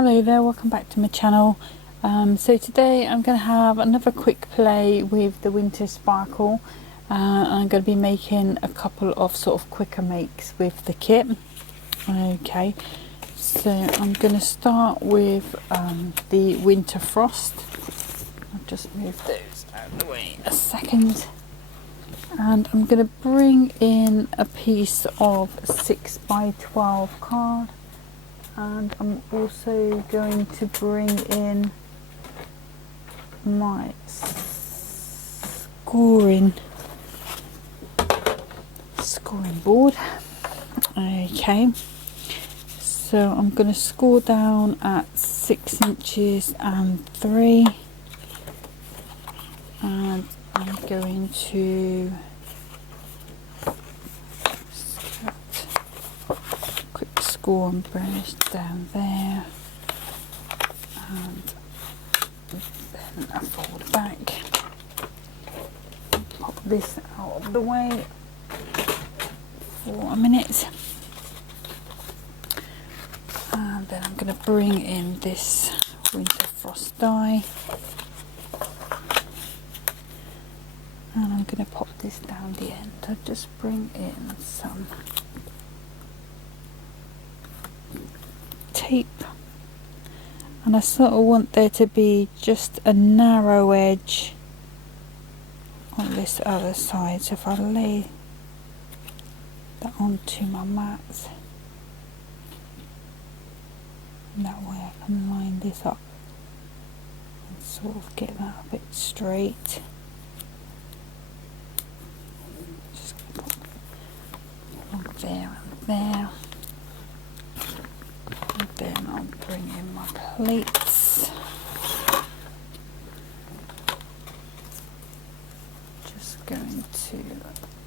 Hello there, welcome back to my channel. So today I'm going to have another quick play with the winter sparkle. I'm going to be making a couple of sort of quicker makes with the kit. Okay, so I'm going to start with the winter frost. I'll just move those out of the way a second. And I'm going to bring in a piece of 6x12 card. And I'm also going to bring in my scoring board. Okay, so I'm going to score down at 6 inches and 3, and I'm going to score and burnish down there, and then I fold back, pop this out of the way for a minute, and then I'm going to bring in this winter frost die, and I'm going to pop this down the end. I'll just bring in some tape, and I sort of want there to be just a narrow edge on this other side, so if I lay that onto my mat, that way I can line this up and sort of get that a bit straight. Just put along there and there. And then I'll bring in my plates. Just going to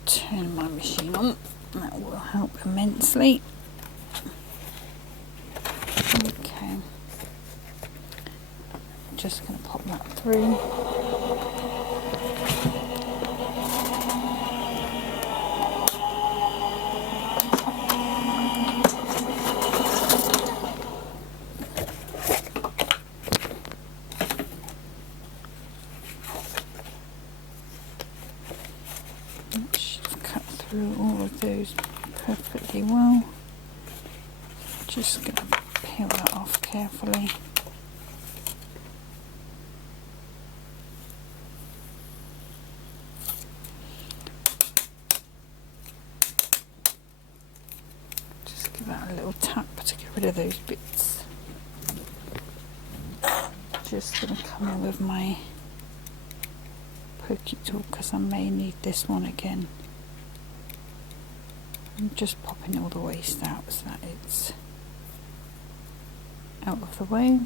turn my machine on. That will help immensely. Okay. Just going to pop that through. Through all of those perfectly well. Just going to peel that off carefully. Just give that a little tap to get rid of those bits. Just going to come in with my pokey tool because I may need this one again. I'm just popping all the waste out so that it's out of the way.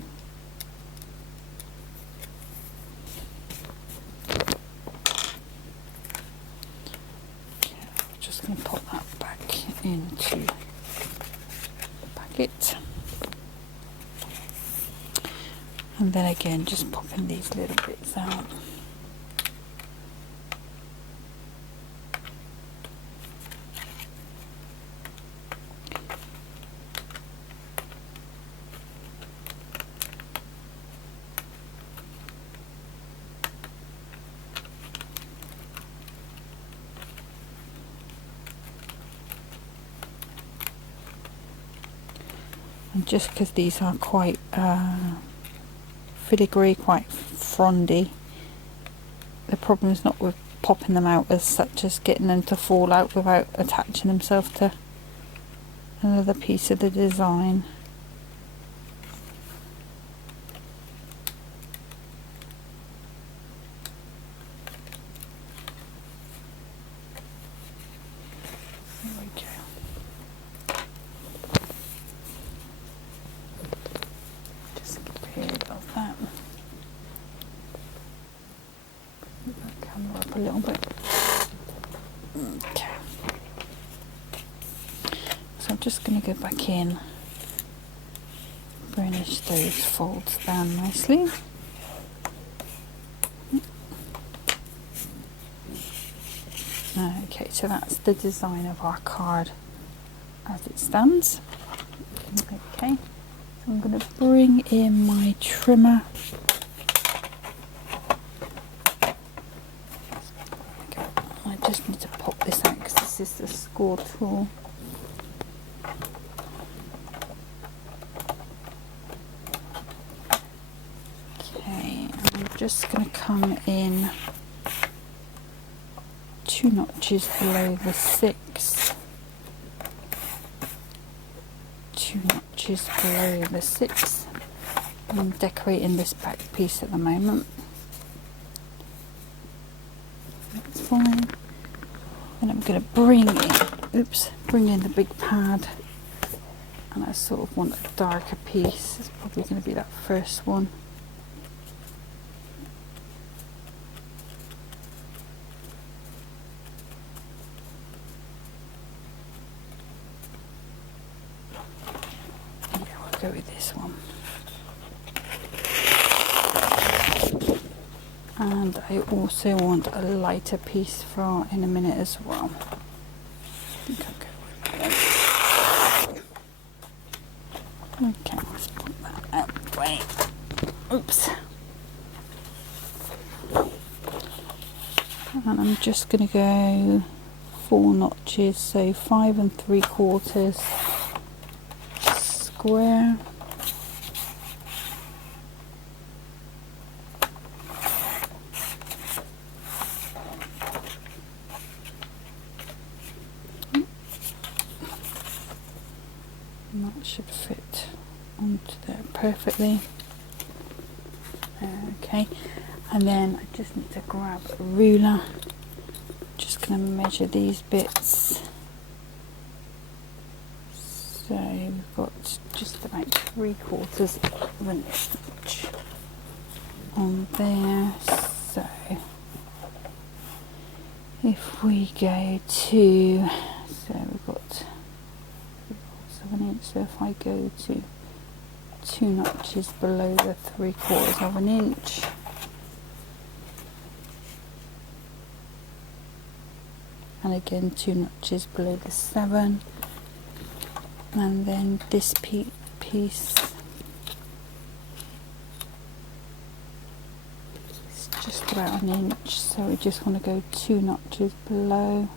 Okay, I'm just going to pop that back into the packet. And then again, just popping these little bits out. And just because these are quite filigree, quite frondy, the problem is not with popping them out as such as getting them to fall out without attaching themselves to another piece of the design. There we go. Of that. Move that camera up a little bit. Okay. So I'm just going to go back in, burnish those folds down nicely. Okay, so that's the design of our card as it stands. Okay, I'm going to bring in my trimmer. I just need to pop this out because this is the score tool. Okay, I'm just going to come in 2 notches below the 6. 2 notches below the 6. I'm decorating this back piece at the moment. That's fine. And I'm going to bring in the big pad, and I sort of want a darker piece. It's probably going to be that first one. Yeah, we'll go with this one. And I also want a lighter piece for in a minute as well. I think I'll go with that. Okay, let's put that out of the way. Oops. And I'm just going to go 4 notches, so 5 3/4 square. And that should fit onto there perfectly. Okay, and then I just need to grab a ruler. Just going to measure these bits. So we've got just about 3/4 of an inch on there. So if we go to, so we've got 3/4 of an inch. So if I go to 2 notches below the 3/4 of an inch, and again 2 notches below the 7, and then this piece is just about an inch, so we just want to go 2 notches below.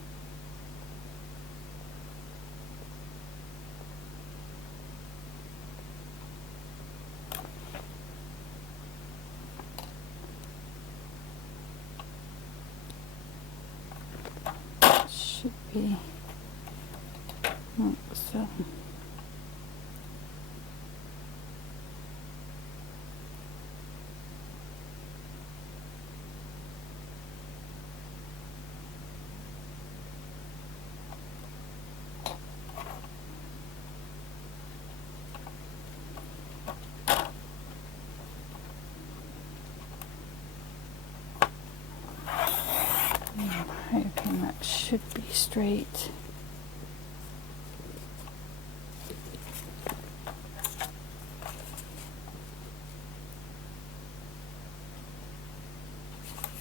Should be so. I'm hoping that should be straight.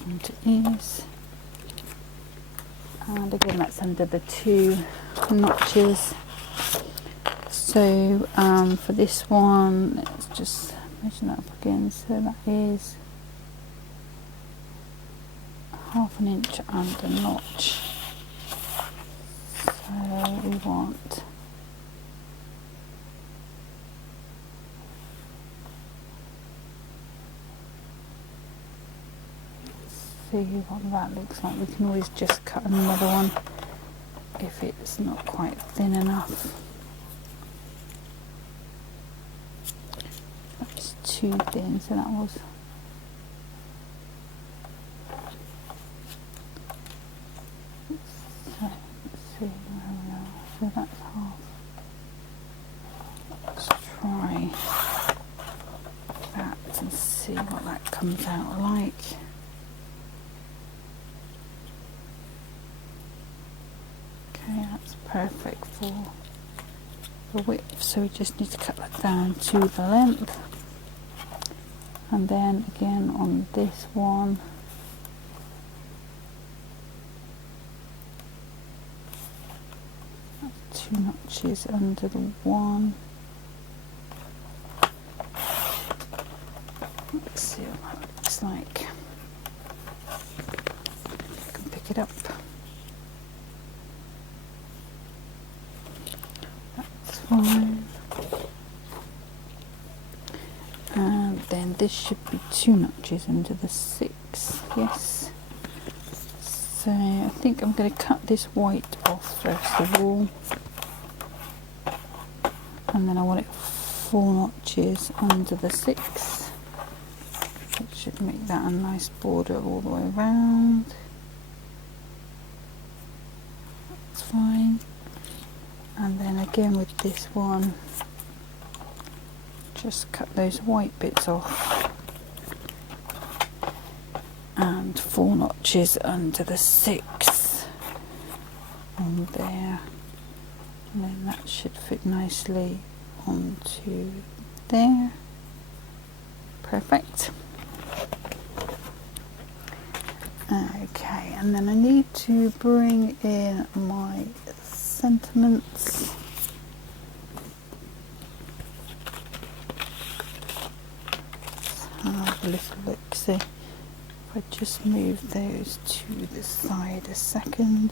And it is. And again, that's under the 2 notches. So for this one, let's just measure that up again. So that is 1/2 inch and a notch. So we want see what that looks like. We can always just cut another one if it's not quite thin enough. That's too thin, so that was. So let's see where we are. So that's 1/2. Let's try that and see what that comes out like. Okay, that's perfect for the width, so we just need to cut that down to the length. And then again on this one, that's 2 notches under the 1. see what that looks like. I can pick it up. That's fine. And then this should be 2 notches under the 6, yes. So I think I'm going to cut this white off first of all. And then I want it 4 notches under the 6. It should make that a nice border all the way around. That's fine. And then again with this one, just cut those white bits off and 4 notches under the 6 on there, and then that should fit nicely onto there. Perfect. Okay, and then I need to bring in my sentiments. Have a little look. So if I just move those to the side a second.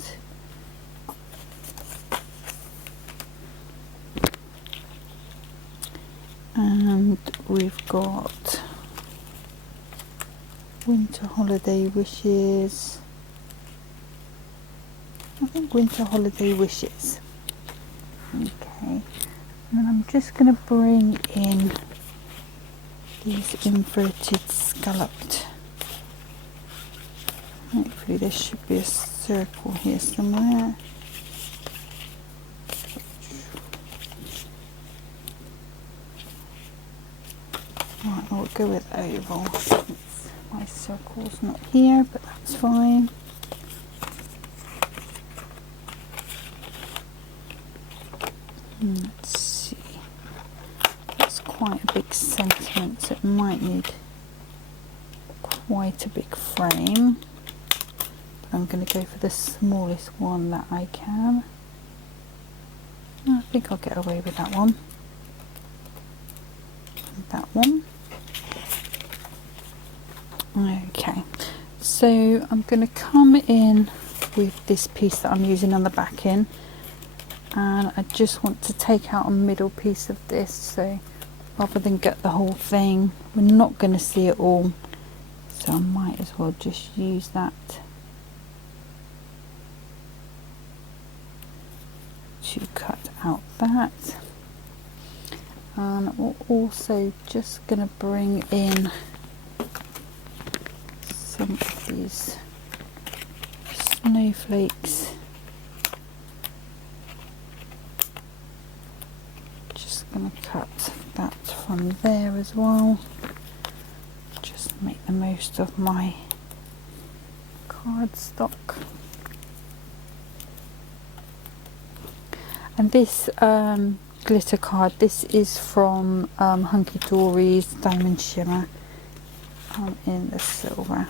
And we've got winter holiday wishes. I think winter holiday wishes. Okay, and then I'm just going to bring in these inverted scalloped. Hopefully there should be a circle here somewhere. Right, I'll go with oval. My circle's not here, but that's fine. Let's see. It's quite a big sentiment, so it might need quite a big frame. But I'm going to go for the smallest one that I can. I think I'll get away with that one. And that one. Okay, so I'm going to come in with this piece that I'm using on the backing, and I just want to take out a middle piece of this, so rather than get the whole thing, we're not going to see it all, so I might as well just use that to cut out that. And we're also just going to bring in some of these snowflakes. Just going to cut that from there as well. Just make the most of my cardstock. And this glitter card, this is from Hunky Dory's Diamond Shimmer in the silver.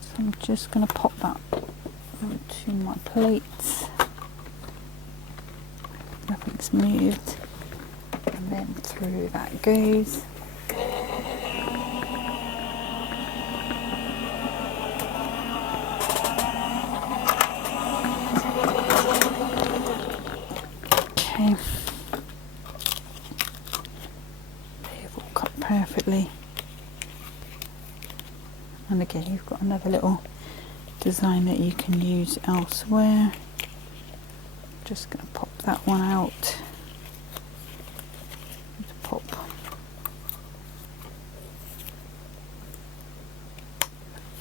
So I'm just going to pop that onto my plate. Nothing's moved, and then through that goes. Okay, they've all cut perfectly. And again, you've got another little design that you can use elsewhere. Just going to pop that one out. Pop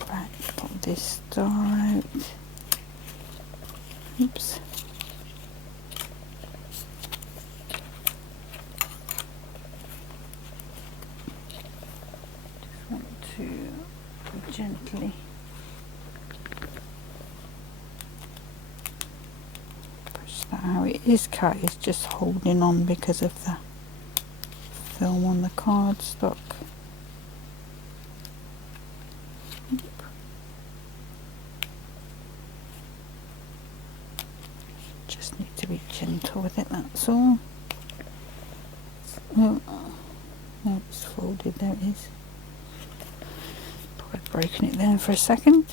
back, pop this star out. Oops. Just want to gently push that out. It is cut, it's just holding on because of the film on the cardstock. Just need to be gentle with it, that's all. So, No, it's folded, there it is. Probably broken it there for a second.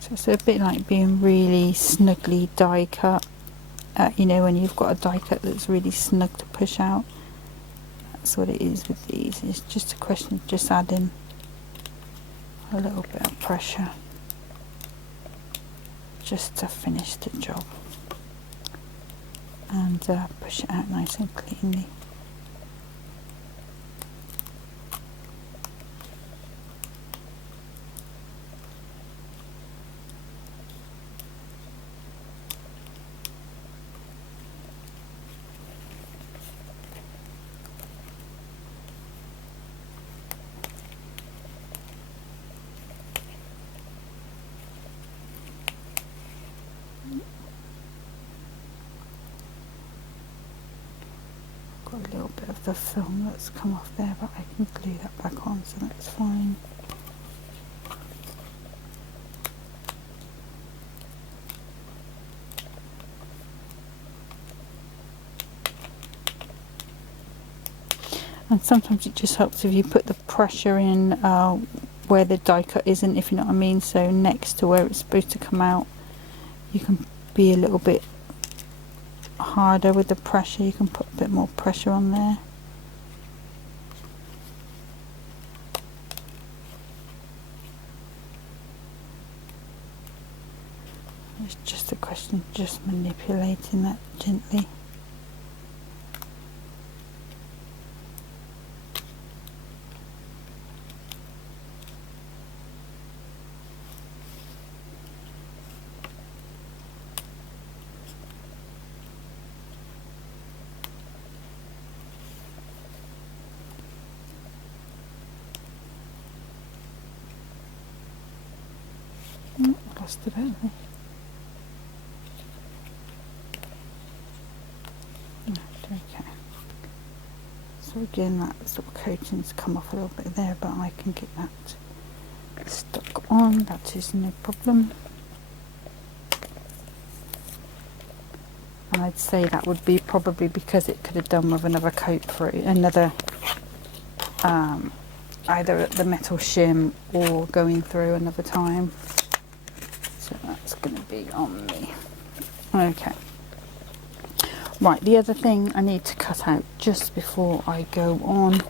So it's a bit like being really snugly die cut. You know, when you've got a die cut that's really snug to push out. That's what it is with these. It's just a question of just adding a little bit of pressure just to finish the job and push it out nice and cleanly. Got a little bit of the film that's come off there, but I can glue that back on, so that's fine. And sometimes it just helps if you put the pressure in where the die cut isn't, if you know what I mean. So next to where it's supposed to come out, you can be a little bit harder with the pressure. You can put a bit more pressure on there. It's just a question of just manipulating that gently. Lost it, haven't I? Okay. So again, that sort of coating's come off a little bit there, but I can get that stuck on. That is no problem. And I'd say that would be probably because it could have done with another coat for it, another either the metal shim or going through another time. So that's going to be on me. Okay. Right, the other thing I need to cut out just before I go on,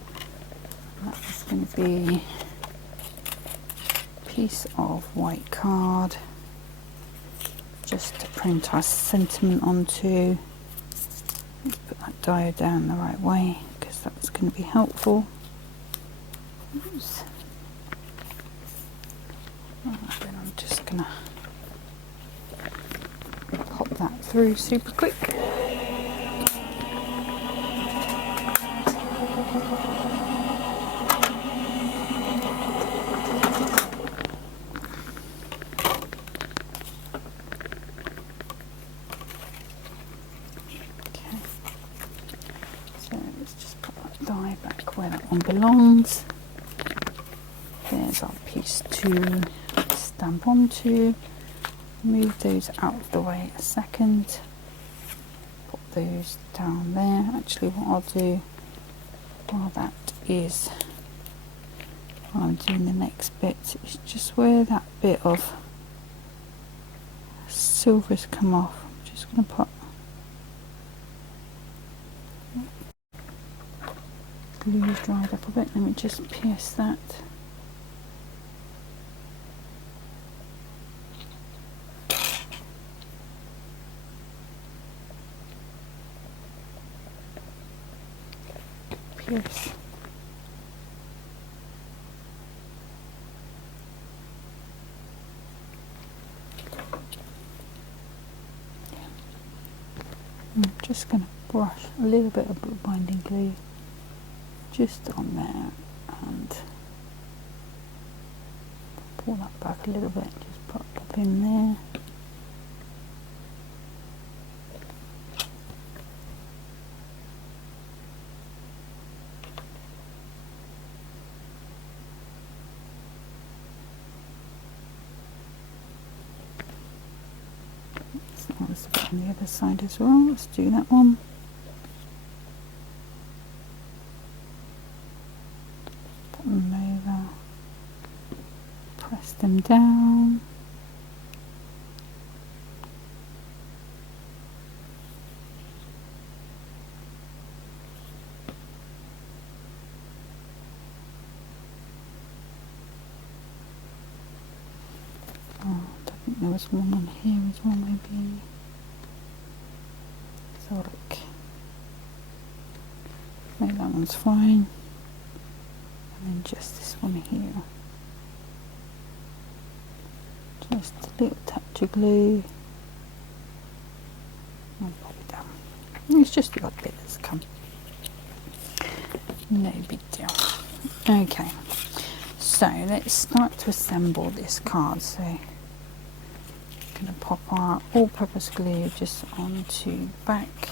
that's going to be a piece of white card just to print our sentiment onto. Let's put that diode down the right way because that's going to be helpful. Oops. Right, then I'm just going to pop that through super quick. Where that one belongs. There's our piece to stamp onto. Move those out of the way a second. Put those down there. Actually, what I'll do while that is, while I'm doing the next bit, is just where that bit of silver's come off. I'm just going to put glue's dried up a bit. Let me just pierce that. Pierce. I'm just going to brush a little bit of binding glue just on there and pull that back a little bit, just pop in there. It's there's a bit on the other side as well. Let's do that one. Put them over, press them down. I think there was one on here as well, maybe. So look, maybe that one's fine, and then just this one here. Just a little touch of glue, and pop it down. It's just the odd bit that's come. No big deal. Okay, so let's start to assemble this card. So I'm going to pop our all-purpose glue just onto the back.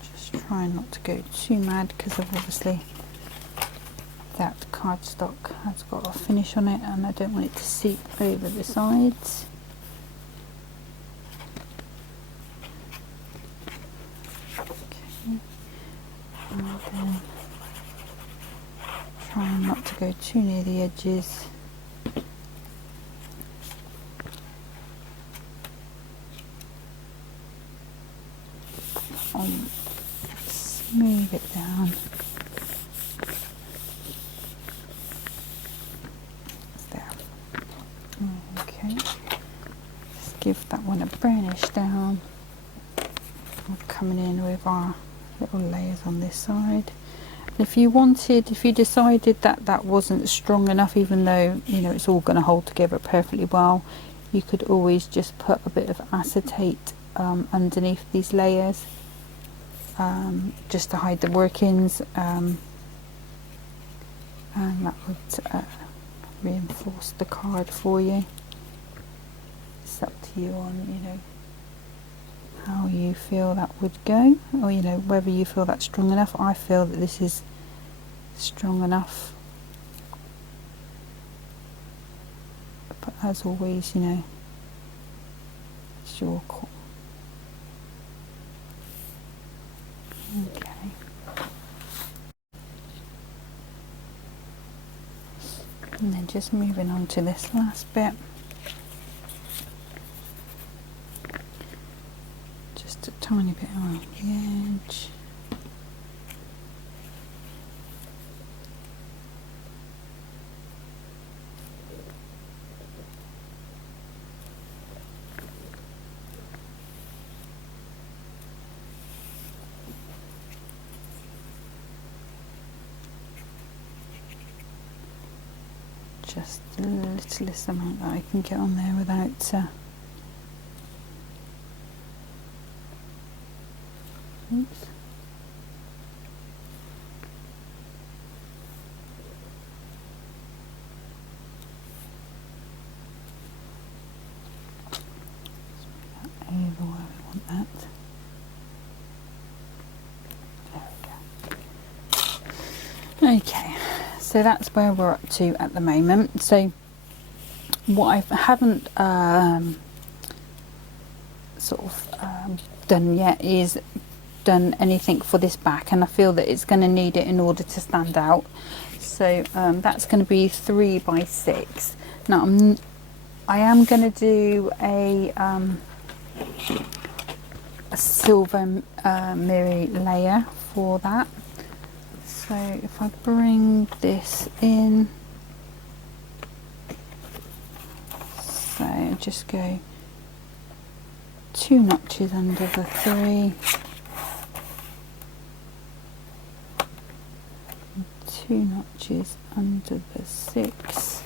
Just try not to go too mad, because obviously that cardstock has got a finish on it and I don't want it to seep over the sides. Okay. And then try not to go too near the edges. Smooth it down. There. Okay. Just give that one a burnish down. We're coming in with our little layers on this side. If you decided that that wasn't strong enough, even though you know it's all going to hold together perfectly well, you could always just put a bit of acetate underneath these layers. Just to hide the workings, and that would reinforce the card for you. It's up to you on, you know, how you feel that would go, or you know, whether you feel that's strong enough. I feel that this is strong enough, but as always, you know, it's your call. Okay. And then just moving on to this last bit. Just a tiny bit around the edge. Just the littlest amount that I can get on there without oops. Over where we want that. There we go. Okay. So that's where we're up to at the moment. So what I haven't done yet is done anything for this back, and I feel that it's going to need it in order to stand out. So that's going to be 3 by 6. Now I am going to do a silver mirror layer for that. So if I bring this in, so just go 2 notches under the 3, 2 notches under the 6.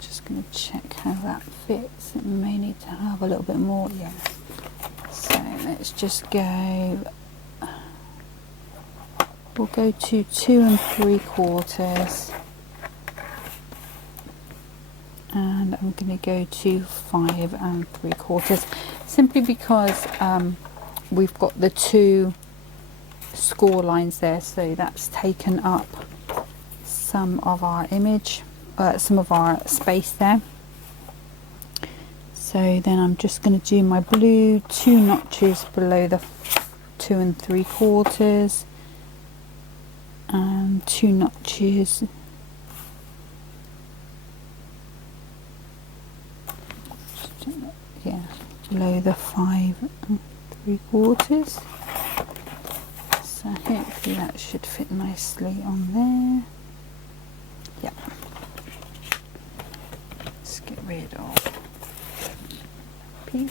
Just going to check how that fits. It may need to have a little bit more, yeah. So let's just go, we'll go to 2 3/4, and I'm going to go to 5 3/4, simply because we've got the 2 score lines there, so that's taken up some of our image. some of our space there. So then I'm just going to do my blue 2 notches below the 2 3/4 and 2 notches below the 5 3/4. So hopefully that should fit nicely on there. Yeah. Let's get rid of piece.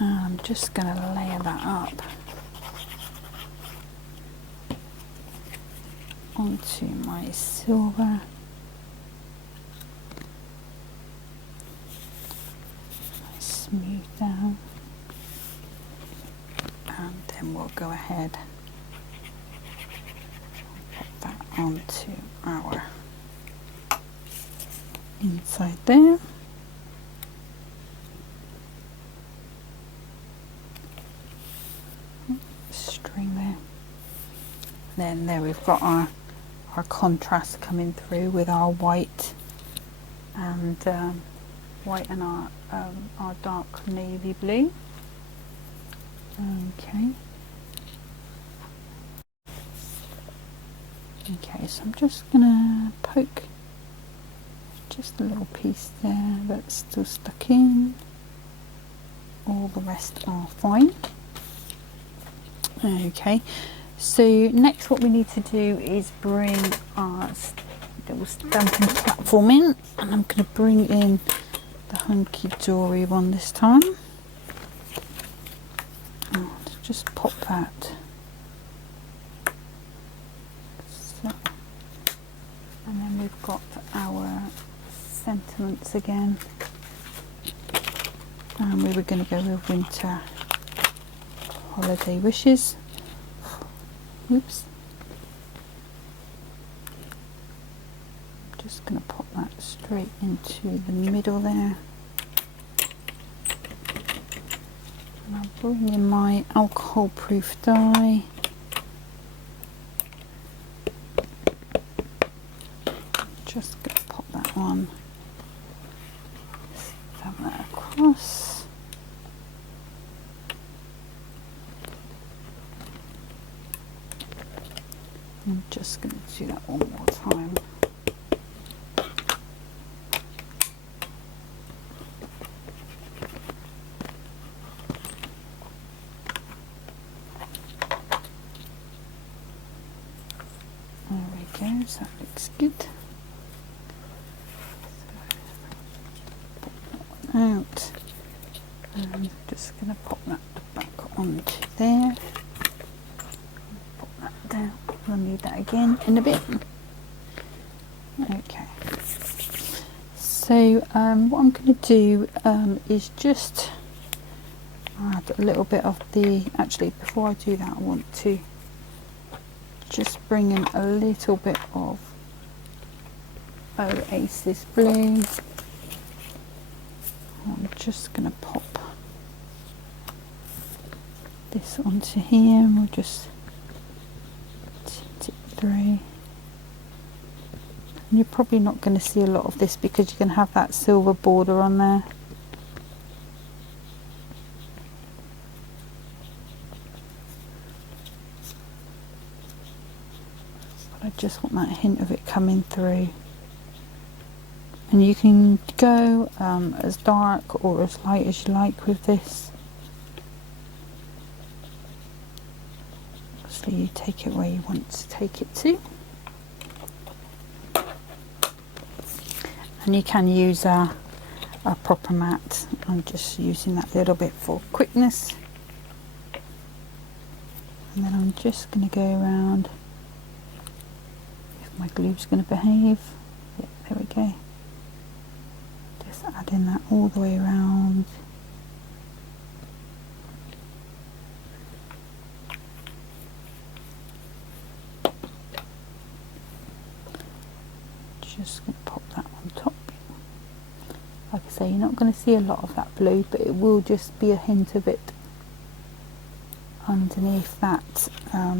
I'm just going to layer that up onto my silver. Smooth down, and then we'll go ahead and put that onto our inside there. String there. Then there we've got our contrast coming through with our white and our dark navy blue. Okay, so I'm just gonna poke just a little piece there that's still stuck in. All the rest are fine. Okay, so next what we need to do is bring our little stamping platform in, and I'm going to bring in the hunky dory one this time. And just pop that. So, and then we've got our sentiments again, and we were going to go with winter holiday wishes. Oops. I'm just going to pop that straight into the middle there. And I'll bring in my alcohol proof die. Just going to pop that on. Stamp that across. I'm just going to do that one more time. There we go, so that looks good. So, pop that one out. And I'm just going to pop that back onto there. Pop that down. We'll need that again in a bit. Okay. So what I'm going to do is just add a little bit of the. Actually, before I do that, I want to just bring in a little bit of Oasis blue. I'm just going to pop this onto here, and we'll just tint it through. And you're probably not going to see a lot of this because you're going to have that silver border on there. But I just want that hint of it coming through. And you can go as dark or as light as you like with this. So you take it where you want to take it to. And you can use a proper mat. I'm just using that little bit for quickness. And then I'm just going to go around, if my glue's going to behave. Yeah, there we go. Just adding that all the way around. Just going to pop that on top. Like I say, you're not going to see a lot of that blue, but it will just be a hint of it underneath that, that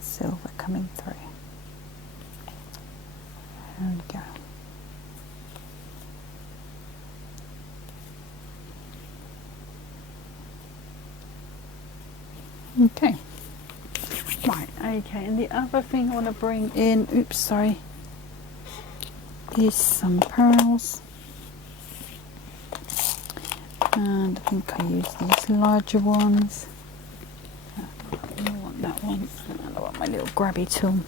silver coming through. There we go. Okay, right, okay, and the other thing I want to bring in, oops, sorry, is some pearls. And I think I use these larger ones. I want that one, and I want my little grabby tool.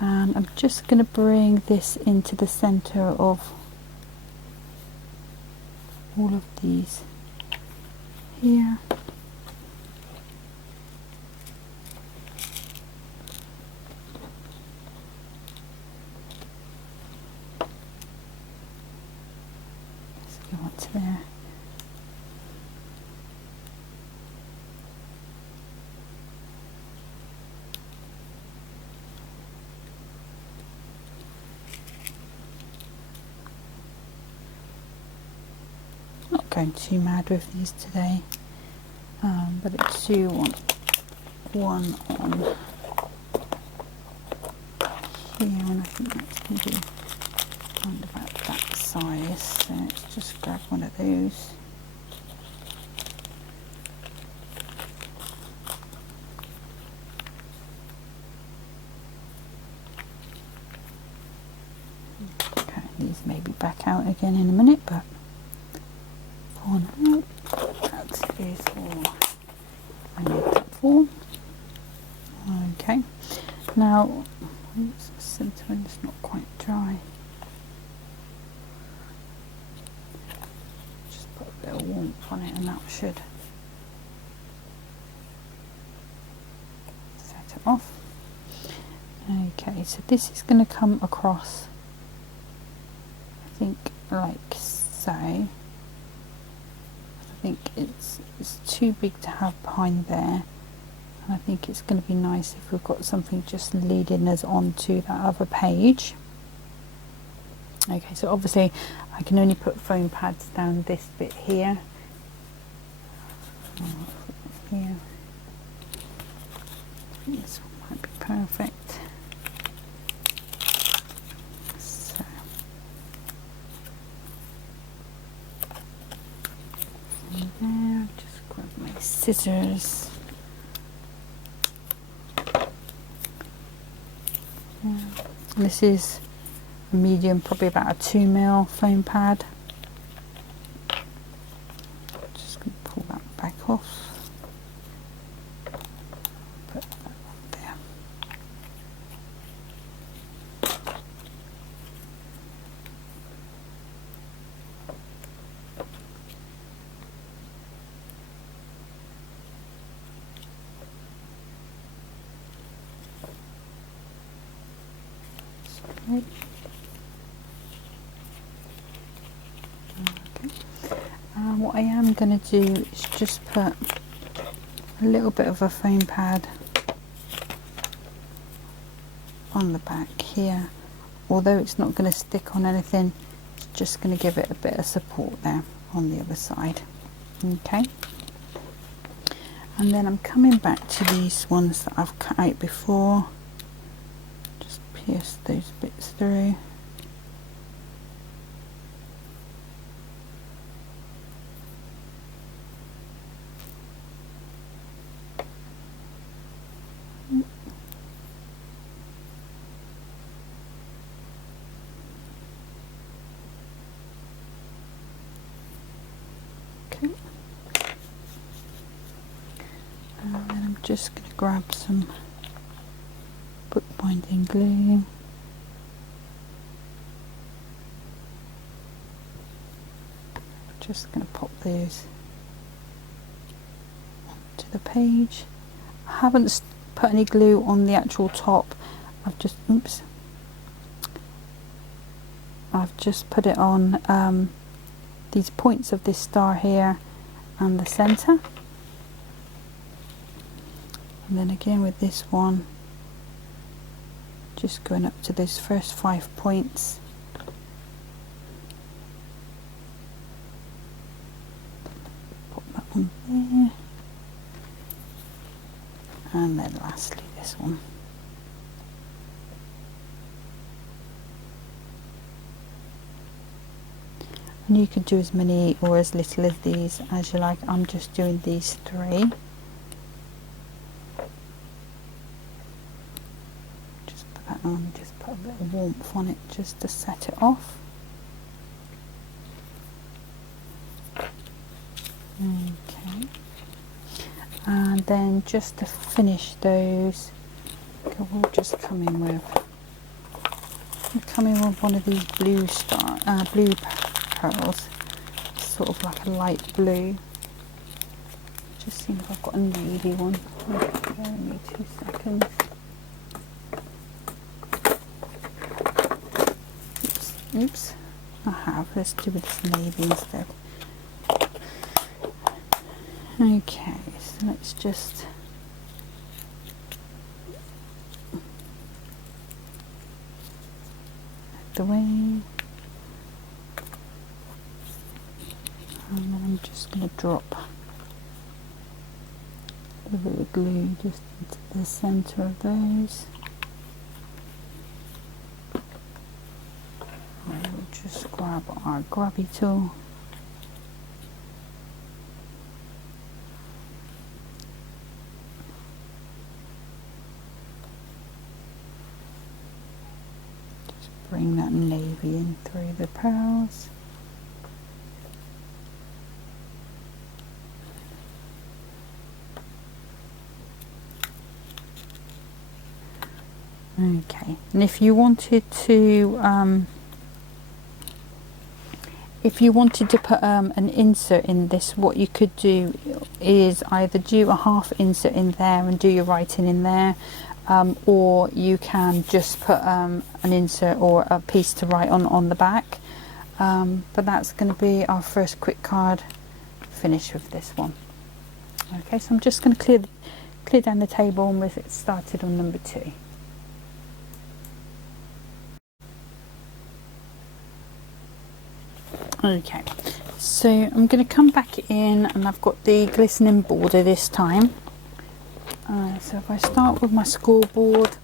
And I'm just going to bring this into the center of all of these here. Let's go on to there. Not going too mad with these today, but I do want one on here, and I think that's going to be around about that size, so let's just grab one of those. Okay, these may be back out again in a minute, but for now, that is all I need that for. Okay, now it's the centre and it's not quite dry. Just put a bit of warmth on it, and that should set it off. Okay, so this is going to come across, I think, like so. I think it's too big to have behind there, and I think it's going to be nice if we've got something just leading us onto that other page. Okay, so obviously I can only put foam pads down this bit here. Here. I think this one might be perfect. So there, just grab my scissors. This is a medium, probably about a 2mm foam pad. Just going to pull that back off. Put that on there. Sorry. What I am going to do is just put a little bit of a foam pad on the back here. Although it's not going to stick on anything, it's just going to give it a bit of support there on the other side. Okay, and then I'm coming back to these ones that I've cut out before. Just pierce those bits through. And then I'm just going to grab some bookbinding glue. Just going to pop those onto the page. I haven't put any glue on the actual top. I've just, oops, I've just put it on these points of this star here and the centre. And then again with this one, just going up to those first 5 points. Put that one there. And then lastly this one. and you could do as many or as little of these as you like. I'm just doing these 3. Just put that on, just put a bit of warmth on it just to set it off. Okay, and then just to finish those, we'll just come in with one of these blue pearls, sort of like a light blue. Just seeing if I've got a navy one. Give me 2 seconds. Oops, I have. Let's do with this navy instead. Okay, so let's just out the way, and then I'm just going to drop a little bit of glue just into the centre of those. And we'll just grab our grabby tool. Bring that navy in through the pearls. Okay, and if you wanted to put an insert in this, what you could do is either do a half insert in there and do your writing in there, or you can just put an insert or a piece to write on the back. But that's going to be our first quick card finish with this one. Okay, so I'm just going to clear down the table and we'll get started on number 2. Okay, so I'm going to come back in, and I've got the glistening border this time. So if I start with my scoreboard,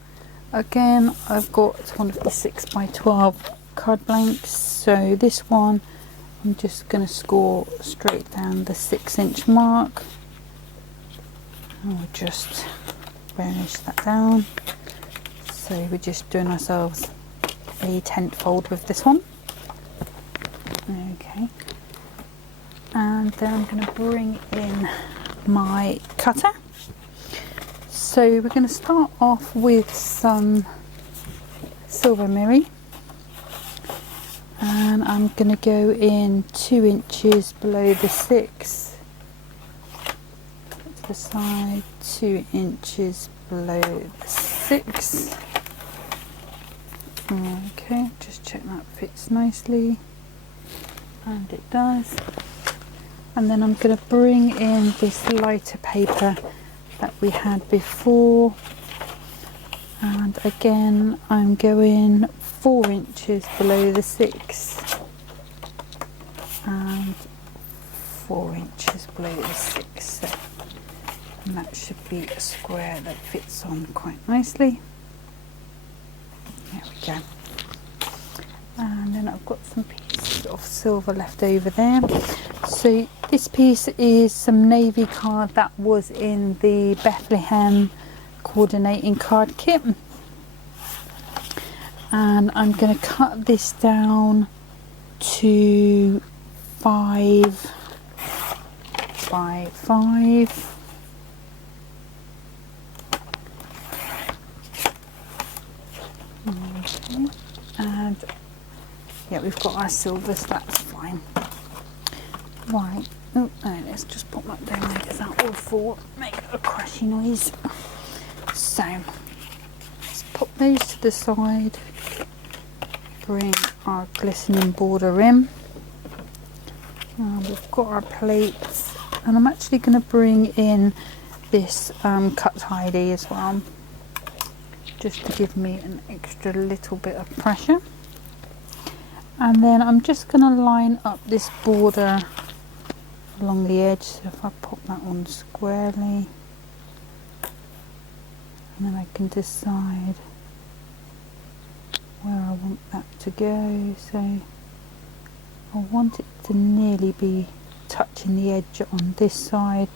again I've got one of the 6x12 card blanks. So this one I'm just going to score straight down the 6-inch mark. And we'll just burnish that down. So we're just doing ourselves a tent fold with this one. Okay, and then I'm going to bring in my cutter. So we're going to start off with some silver mirror, and I'm going to go in 2 inches below the 6 to the side, 2 inches below the 6. Okay, just check that fits nicely. And it does. And then I'm going to bring in this lighter paper that we had before, and again I'm going 4 inches below the 6 and 4 inches below the 6, so, and that should be a square that fits on quite nicely. There we go. And then I've got some pieces of silver left over there. So this piece is some navy card that was in the Bethlehem coordinating card kit. And I'm going to cut this down to 5 by 5. Okay. And yeah, we've got our silver, so that's fine. Right, oh, no, let's just put that down there because that will fall, make a crashy noise. So, let's put those to the side, bring our glistening border in. We've got our plates, and I'm actually going to bring in this cut tidy as well, just to give me an extra little bit of pressure. And then I'm just going to line up this border along the edge. So if I pop that on squarely, and then I can decide where I want that to go. So I want it to nearly be touching the edge on this side.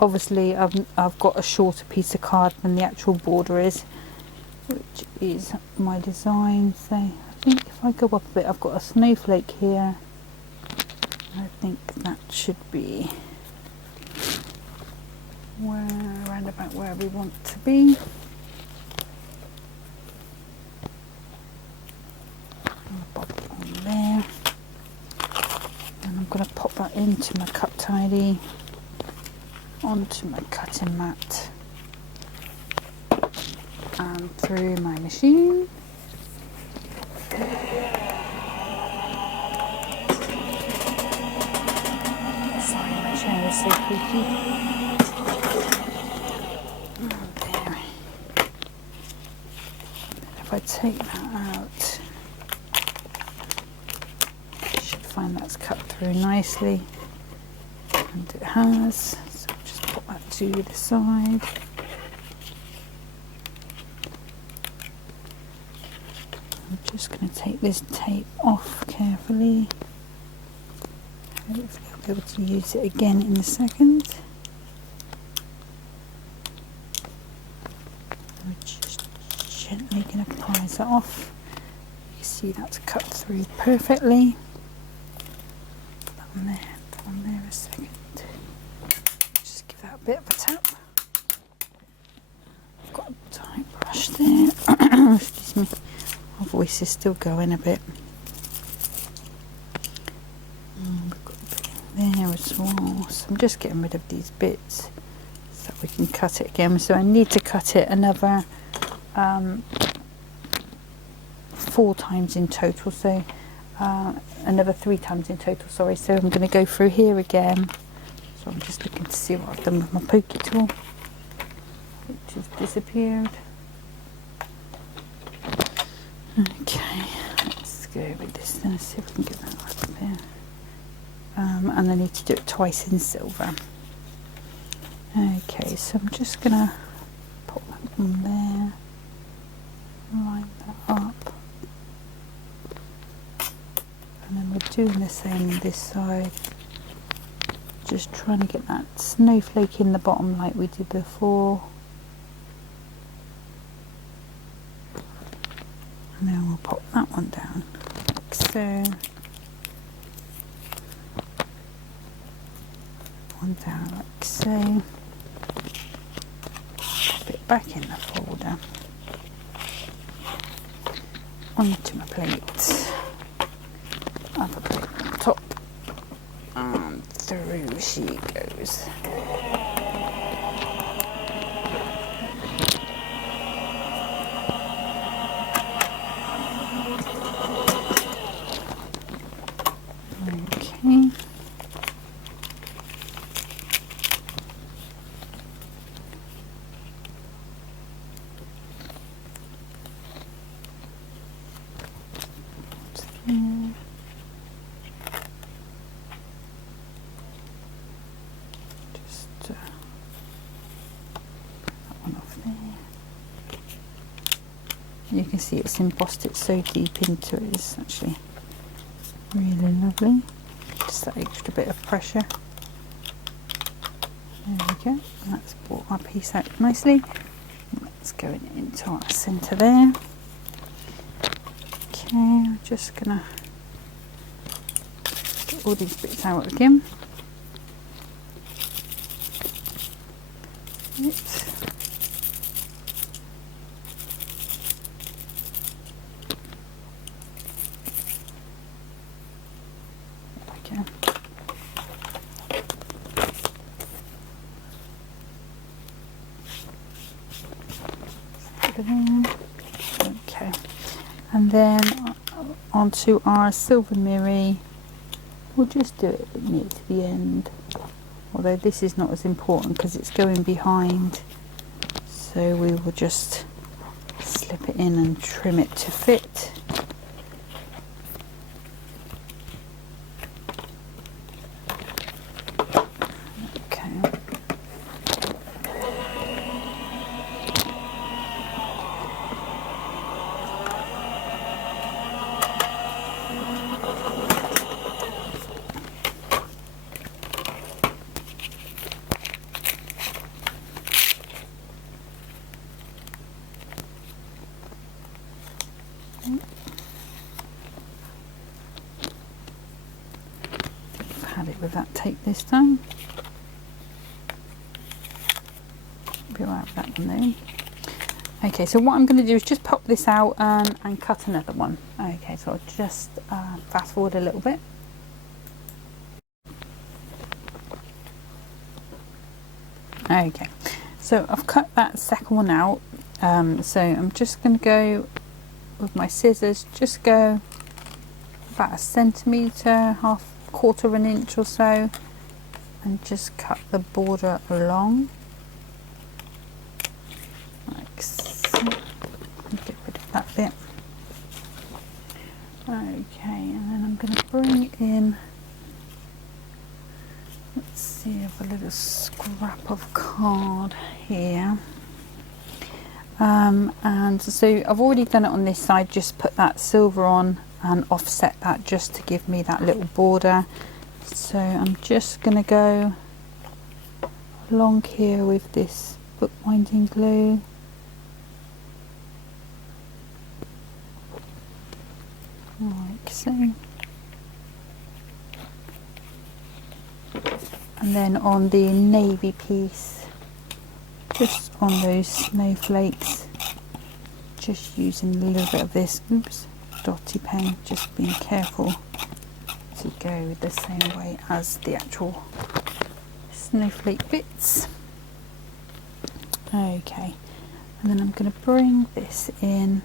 Obviously I've got a shorter piece of card than the actual border is, which is my design. So I think if I go up a bit, I've got a snowflake here. I think that should be around about where we want to be. I'll pop it on there, and I'm going to pop that into my cut tidy, onto my cutting mat, and through my machine. Sorry, my chair is so creaky. There. If I take that out, I should find that's cut through nicely, and it has. So I'll just put that to the side. I'm just going to take this tape off carefully. Hopefully I'll be able to use it again in a second. I'm just gently going to prise that off. You can see that's cut through perfectly. Put that on there a second. Just give that a bit of a tap. I've got a tight brush there. Excuse me. My voice is still going a bit. We've got a bit there as well. So I'm just getting rid of these bits so we can cut it again. So I need to cut it another 4 times in total. So another 3 times in total, sorry. So I'm going to go through here again. So I'm just looking to see what I've done with my pokey tool, which has disappeared. Okay, let's go with this then, see if we can get that up there. And I need to do it twice in silver. Okay, so I'm just going to put that on there, line that up, and then we're doing the same on this side, just trying to get that snowflake in the bottom like we did before. And then we'll pop that one down like so. One down like so. Pop it back in the folder. Onto my plate. Other plate on top. And through she goes. Okay. Just that one off there. You can see it's embossed it so deep into it. It's actually really lovely. Just that extra bit of pressure. There we go. And that's brought our piece out nicely. Let's go into our centre there. Okay, I'm just gonna get all these bits out again. Oops. Okay. Okay, and then onto our silver mirror. We'll just do it near to the end, although this is not as important because it's going behind, so we will just slip it in and trim it to fit. I've had it with that tape this time. Be right with that one there. Okay, so what I'm going to do is just pop this out and cut another one. Okay, so I'll just fast forward a little bit. Okay, so I've cut that second one out. So I'm just going to go with my scissors, just go about 1 centimetre, quarter of an inch or so, and just cut the border along. Like so. Get rid of that bit. Okay, and then I'm going to bring in, let's see, I have a little scrap of card here. And so I've already done it on this side, just put that silver on and offset that just to give me that little border. So I'm just going to go along here with this bookbinding glue. Like so. And then on the navy piece, just on those snowflakes, just using a little bit of this, dotty pen, just being careful to go the same way as the actual snowflake bits. Okay, and then I'm going to bring this in.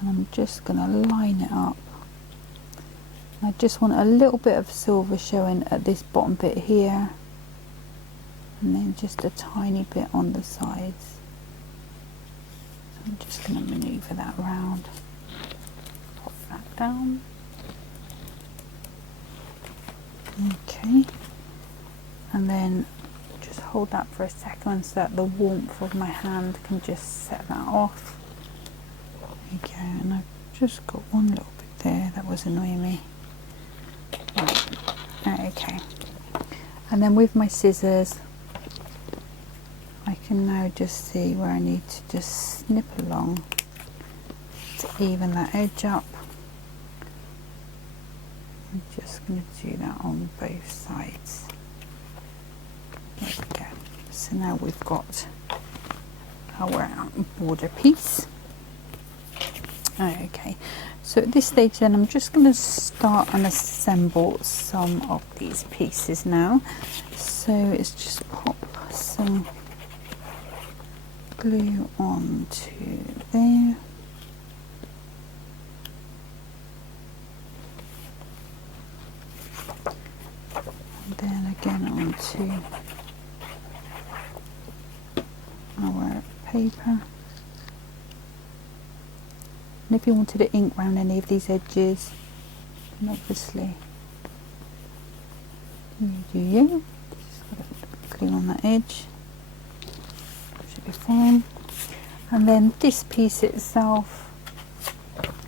And I'm just going to line it up. I just want a little bit of silver showing at this bottom bit here, and then just a tiny bit on the sides. So I'm just going to manoeuvre that around, pop that down. Okay, and then just hold that for a second so that the warmth of my hand can just set that off. Okay, and I've just got one little bit there that was annoying me. Right. Okay, and then with my scissors I can now just see where I need to just snip along to even that edge up. I'm just going to do that on both sides. There we go. So now we've got our border piece. Okay, so at this stage then I'm just going to start and assemble some of these pieces now. So it's just pop some glue onto there. And then again onto our paper. And if you wanted to ink around any of these edges, then obviously you do you. Just got to glue on that edge. Should be fine. And then this piece itself,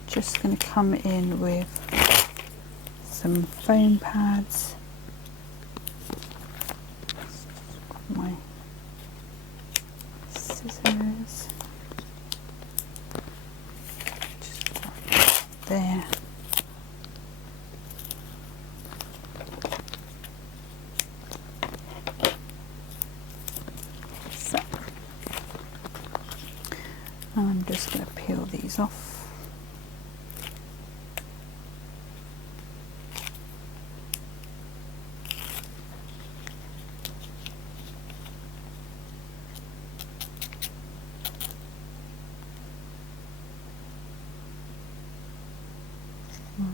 just going to come in with some foam pads. My scissors. There. So, I'm just going to peel these off.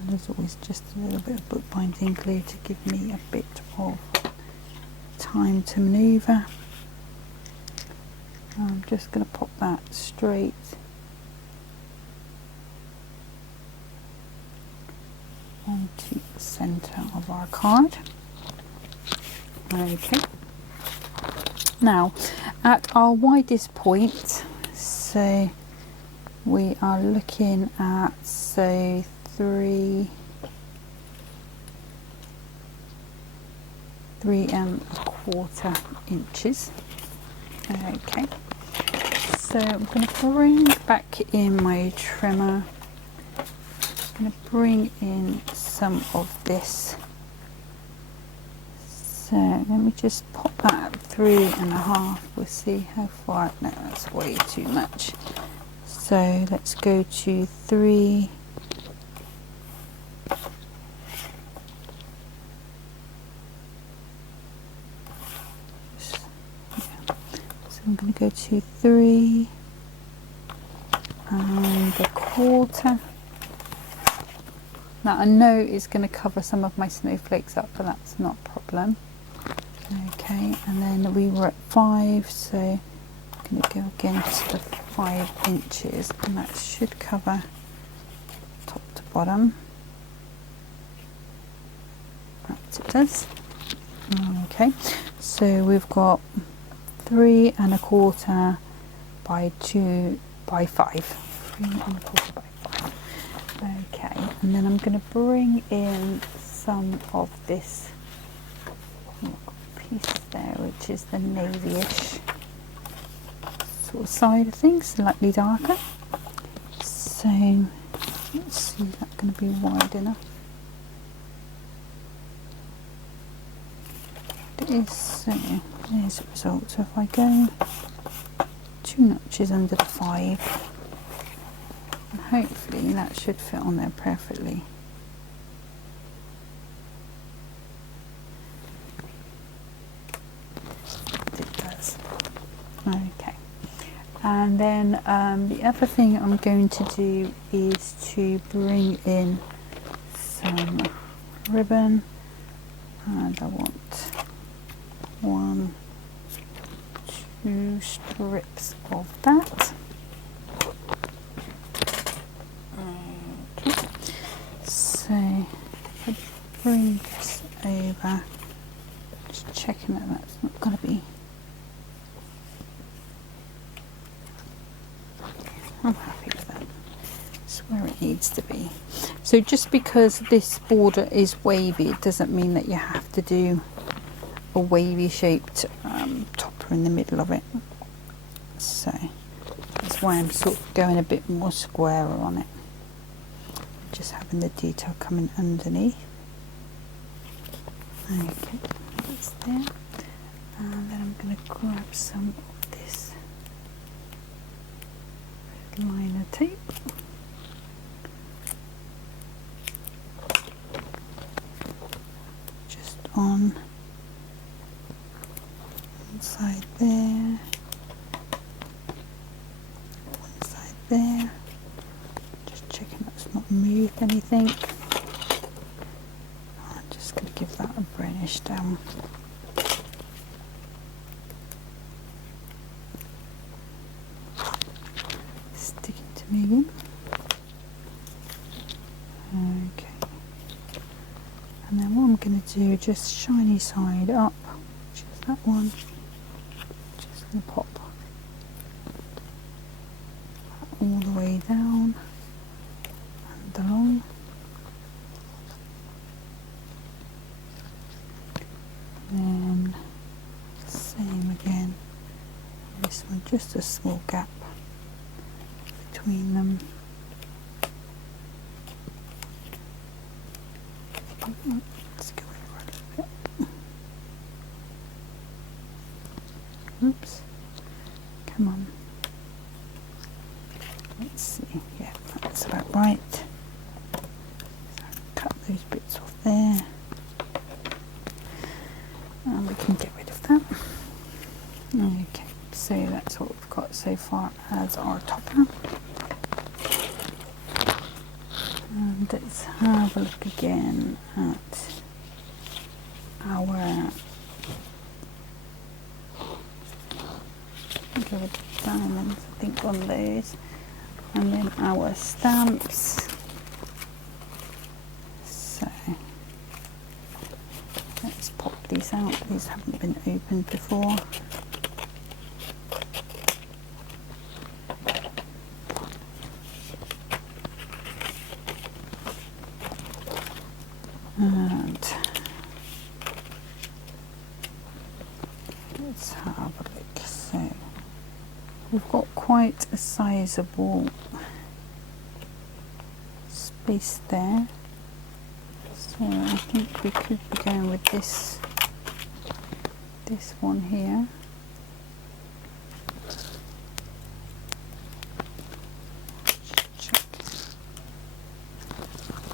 There's always just a little bit of bookbinding glue to give me a bit of time to manoeuvre. I'm just going to pop that straight onto the centre of our card. Okay. Now, at our widest point, so we are looking at, so 3 and 3/4 inches. Okay, so I'm going to bring back in my trimmer. I'm going to bring in some of this. So let me just pop that at 3.5. We'll see how far. No, that's way too much. So let's go to 3. So I'm going to go to 3.25. Now I know it's going to cover some of my snowflakes up, but that's not a problem. Okay, and then we were at 5, so I'm going to go again to the 5 inches, and that should cover top to bottom. Right, it does. Okay, so we've got 3.25 by 2 by 5. 3.25 by 5. Okay, and then I'm going to bring in some of this piece there, which is the navy-ish sort of side of things, slightly darker. So let's see, that's going to be wide enough. It is. So there's the result. So if I go 2 notches under the 5, and hopefully that should fit on there perfectly. Okay, and then the other thing I'm going to do is to bring in some ribbon, and I want 1, 2 strips of that. Okay, so I bring this over, just checking that that's not going to be. I'm happy with that. It's where it needs to be. So just because this border is wavy, it doesn't mean that you have to do a wavy shaped topper in the middle of it. So that's why I'm sort of going a bit more squarer on it. Just having the detail coming underneath. Okay, that's there. And then I'm going to grab some of this liner tape. Just on one side there, one side there. Just checking that's not moved anything. I'm just going to give that a burnish down. Maybe. Okay, and then what I'm going to do, just shiny side up, which is that one, just going to pop that all the way down and along. Then same again, this one just a small gap between them. Let's go over a little bit. Oops. Come on. Let's see. Yeah, that's about right. So cut those bits off there. And we can get rid of that. Okay, so that's what we've got so far as our topper. And let's have a look again at our go with diamonds, I think, on those, and then our stamps. So let's pop these out. These haven't been opened before. And let's have a look. So we've got quite a sizable space there, so I think we could be going with this one here. Check.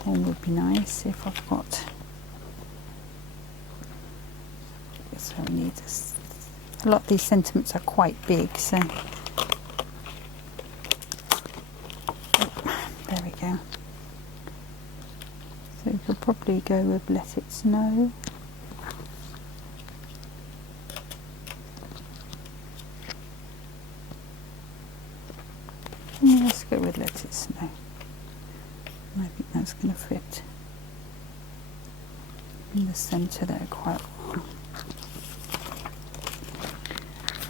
Then would be nice if I've got, so we need a lot of these sentiments are quite big, so there we go. So we could probably go with Let It Snow. Yeah, let's go with Let It Snow. I think that's going to fit in the centre there quite well.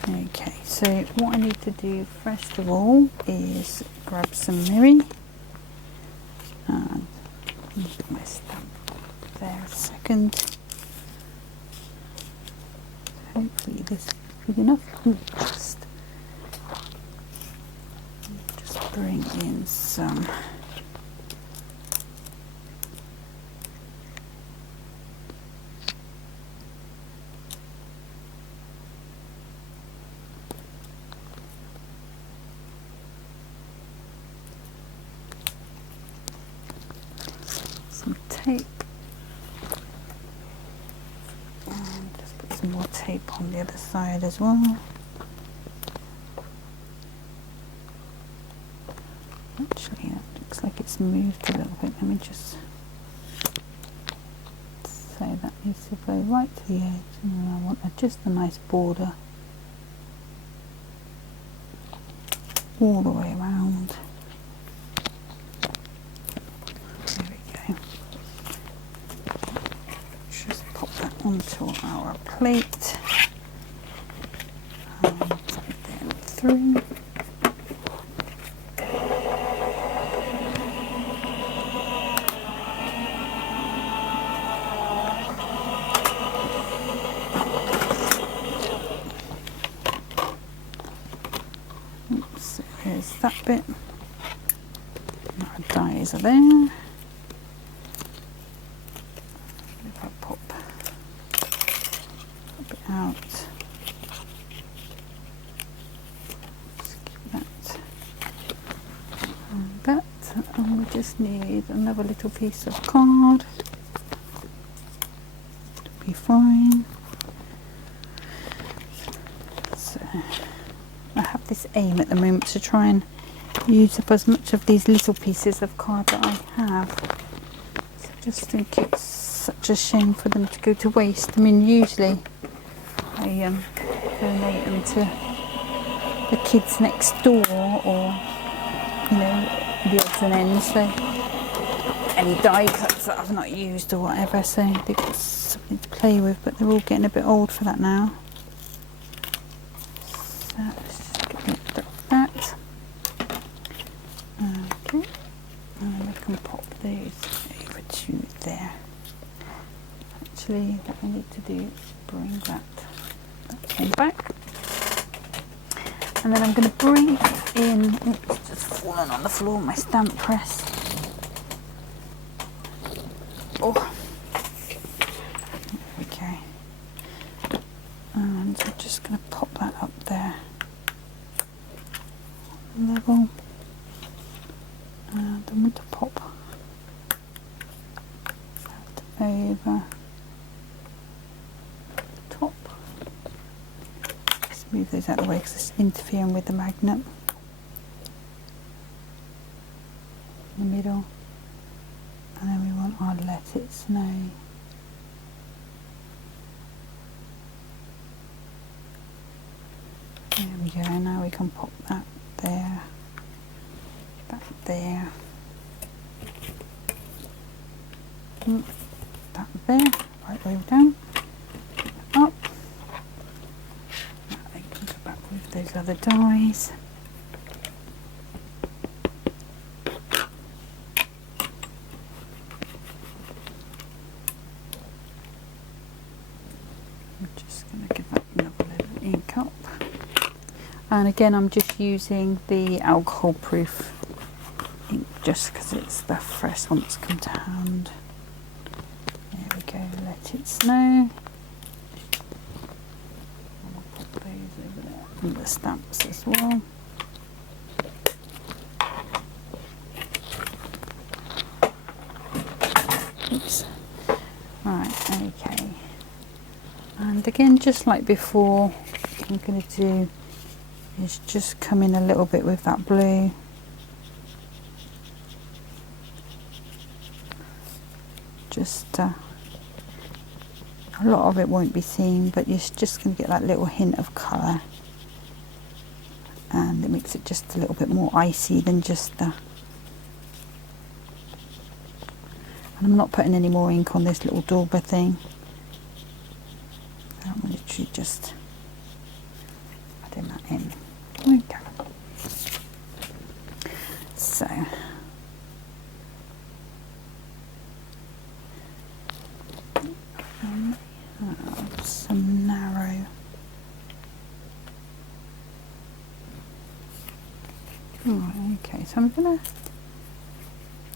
Okay, so what I need to do first of all is grab some mirror and put my stamp there a second. Hopefully this is good enough. Just bring in some tape, and just put some more tape on the other side as well. Actually, that looks like it's moved a little bit. Let me just say that needs to go right to the edge, and I want just a nice border all the way around. Onto our plate and then through. Oops, so there's that bit. Our dies are there. If I pop out, just keep that and that, and we just need another little piece of card to be fine. So I have this aim at the moment to try and use up as much of these little pieces of card that I have. So I just think it's such a shame for them to go to waste. I mean, usually I donate them to the kids next door, or you know, the odds and ends. So any die cuts that I've not used or whatever, so they've got something to play with. But they're all getting a bit old for that now. So let's just get rid of that. Okay, and then we can pop those over to there. Actually, what we need to do is bring that one back, and then I'm going to bring in, it's just fallen on the floor, my stamp press. Oh, okay, and I'm just going to pop that up there, level, and I'm going to pop that over top. Just move those out of the way because it's interfering with the magnet. In the middle, and then we want our Let It Snow. There we go, now we can pop that there, that there, that there, right way down, up. Now I can go back with those other dies. I'm just going to give that another little ink up. And again, I'm just using the alcohol proof ink just because it's the first one that's come to hand. There we go, let it snow. I'll put those over there and the stamps as well. Oops. Right, okay. And again, just like before, what I'm going to do is just come in a little bit with that blue. Just a lot of it won't be seen, but you're just going to get that little hint of colour, and it makes it just a little bit more icy than just the. And I'm not putting any more ink on this little dauber thing. I'm literally just adding that in. Okay. So. Some narrow. Right, okay, so I'm going to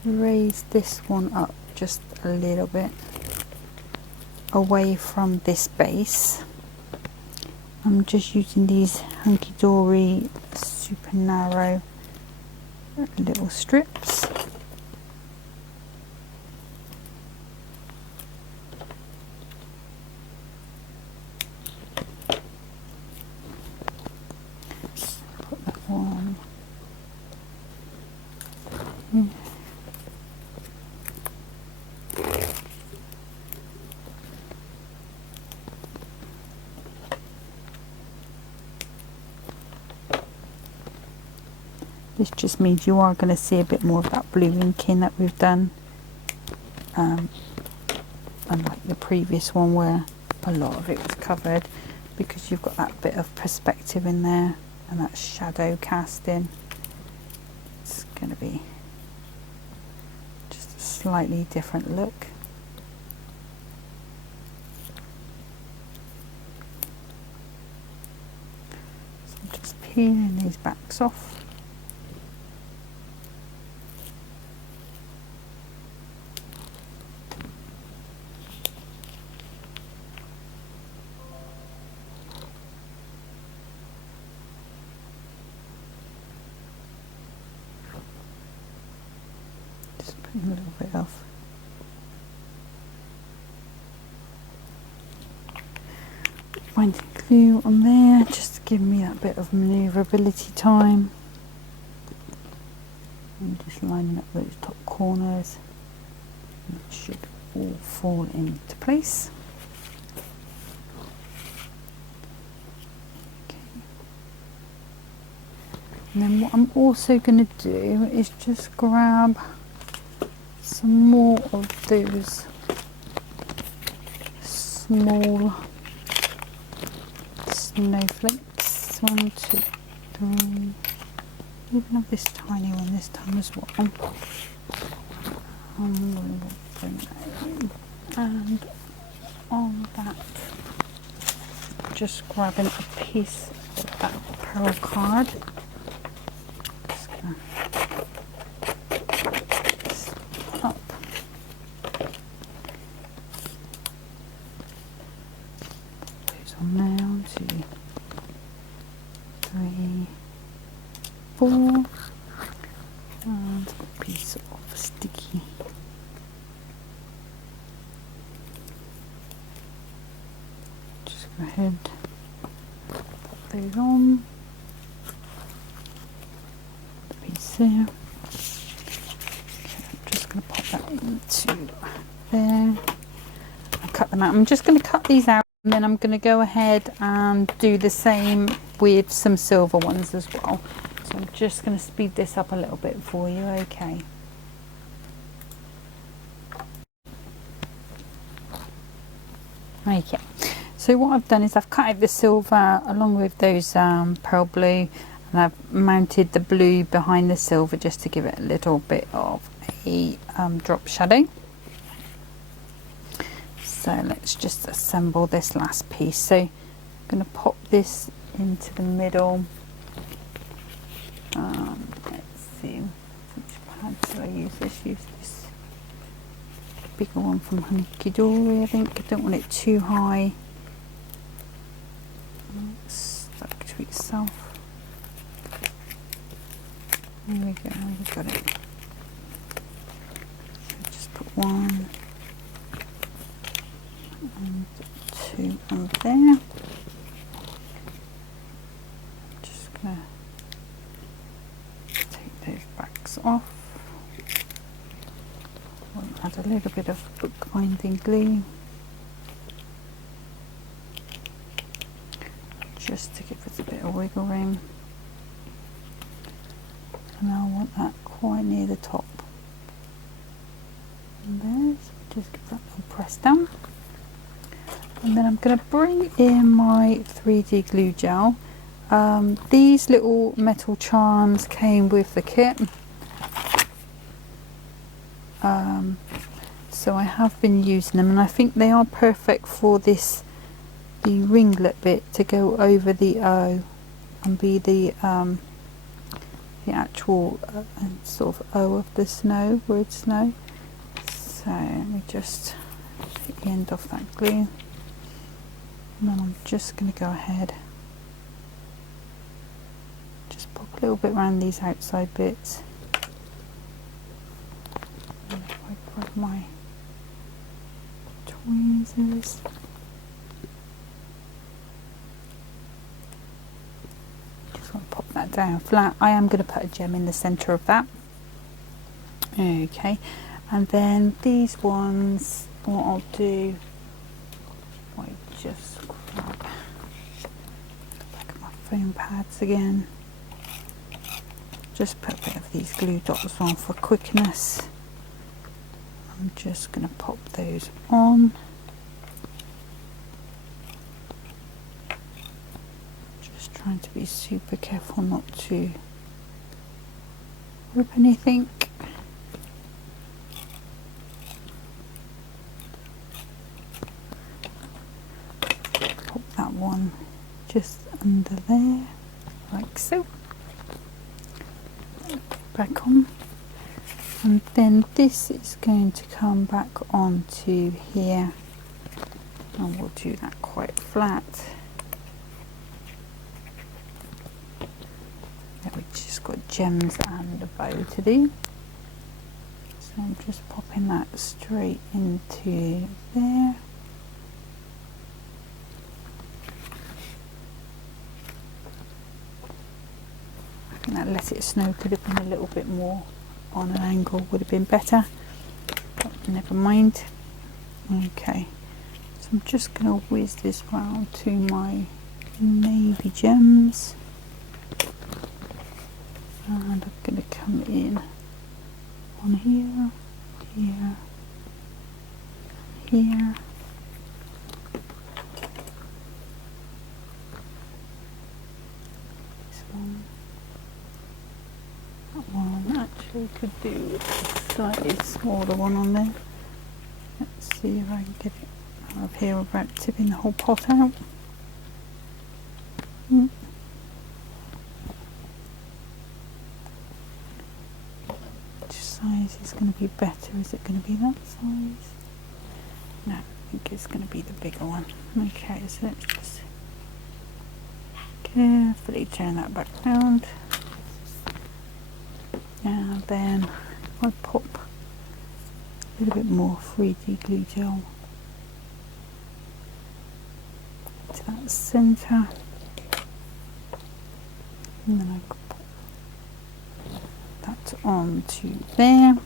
raise this one up just a little bit away from this base. I'm just using these hunky-dory super narrow little strips. Put that one. This just means you are going to see a bit more of that blue inking that we've done, unlike the previous one where a lot of it was covered, because you've got that bit of perspective in there and that shadow casting. It's going to be just a slightly different look. So I'm just peeling these backs off. A little bit of binding glue on there, just to give me that bit of manoeuvrability time. I'm just lining up those top corners, and it should all fall into place. Okay. And then what I'm also going to do is just grab some more of those small snowflakes. 1, 2, 3. Even have this tiny one this time as well. And we'll bring that in. And on that, just grabbing a piece of that pearl card. Just gonna up. Those on there. 1, 2, 3, 4. And a piece of sticky. Just go ahead, put those on. The piece there. I'm just going to pop that into there and cut them out. I'm just going to cut these out, and then I'm going to go ahead and do the same with some silver ones as well. So I'm just going to speed this up a little bit for you, okay. Okay, so what I've done is I've cut out the silver along with those pearl blue, and I've mounted the blue behind the silver just to give it a little bit of a drop shadow. So let's just assemble this last piece. So going to pop this into the middle. Let's see, which pad do I use? Let's use this bigger one from Hunky Dory, I think. I don't want it too high. It's stuck to itself. There we go, we got it. So just put 1 and 2 on there. Just gonna take those backs off. We'll add a little bit of bookbinding glue just to give us a bit of wiggle room. And I want that quite near the top. And there, so just give that a little press down. And then I'm going to bring in my 3D glue gel. These little metal charms came with the kit. So I have been using them, and I think they are perfect for this, the ringlet bit to go over the O and be the actual sort of O of the snow, word snow. So let me just take the end off that glue, and then I'm just going to go ahead, just pop a little bit around these outside bits. And if I grab my tweezers, pop that down flat. I am going to put a gem in the center of that. Okay, and then these ones, what I'll do, I just grab the back of my foam pads again, just put a bit of these glue dots on for quickness. I'm just going to pop those on. Trying to be super careful not to rip anything. Pop that one just under there, like so. Back on. And then this is going to come back onto here, and we'll do that quite flat. We've just got gems and a bow to do, so I'm just popping that straight into there. I think that Let It Snow could have been a little bit more on an angle, would have been better, but never mind. Okay, so I'm just going to whiz this round to my navy gems. And I'm going to come in on here, here, here. This one. That one actually could do a slightly smaller one on there. Let's see if I can get it out of here without tipping the whole pot out. Size is going to be better. Is it going to be that size? No, I think it's going to be the bigger one. Okay, so let's just carefully turn that back round. And then if I pop a little bit more 3D glue gel to that centre, and then I can pop that onto there,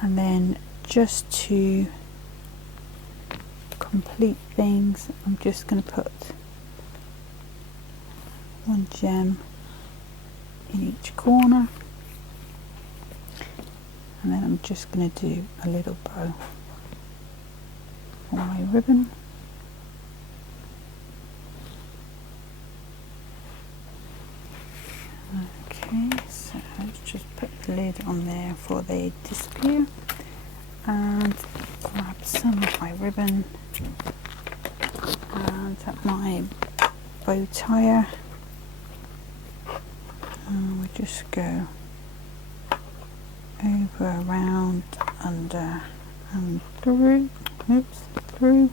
and then just to complete things, I'm just going to put one gem in each corner, and then I'm just going to do a little bow on my ribbon. Okay, so let's just put the lid on there before they disappear, and grab some of my ribbon around at my bow tie, and we just go over, around, under and through. Oops, through.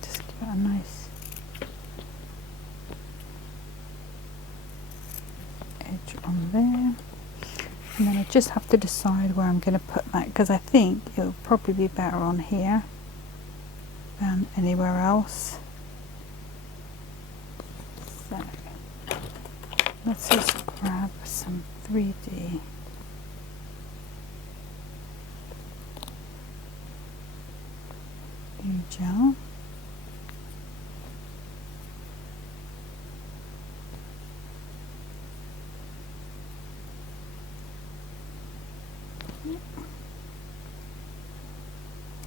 Just give it a nice edge on there, and then I just have to decide where I'm going to put that, because I think it'll probably be better on here than anywhere else. So let's just grab some 3D glue gel.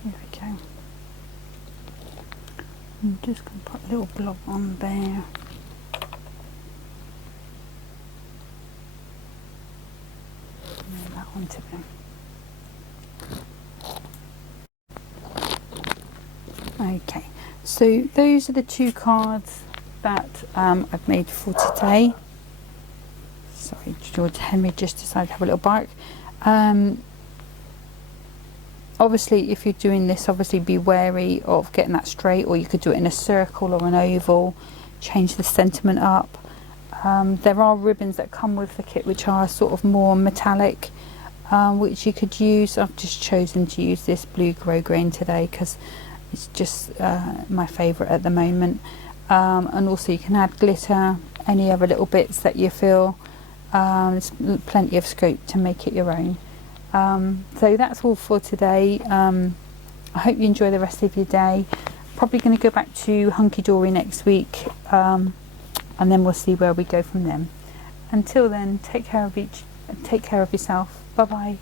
There we go. I'm just going to put a little blob on there. And that onto them. Okay, so those are the 2 cards that I've made for today. Sorry, George Henry just decided to have a little bark. Obviously, if you're doing this, obviously be wary of getting that straight, or you could do it in a circle or an oval, change the sentiment up. There are ribbons that come with the kit which are sort of more metallic, which you could use. I've just chosen to use this blue grosgrain today because it's just my favourite at the moment. And also you can add glitter, any other little bits that you feel. There's plenty of scope to make it your own. So that's all for today. I hope you enjoy the rest of your day. Probably going to go back to Hunky Dory next week, and then we'll see where we go from them. Until then, take care of yourself. Bye bye.